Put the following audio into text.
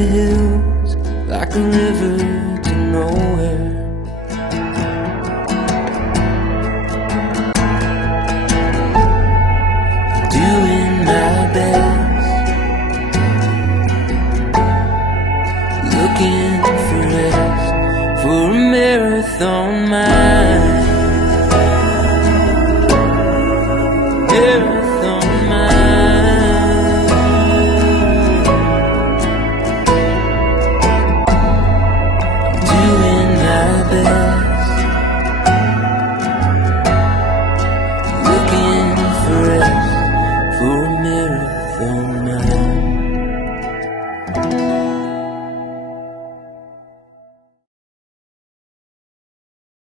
the hills like a river to nowhere. Doing my best, looking for rest, for a marathon. My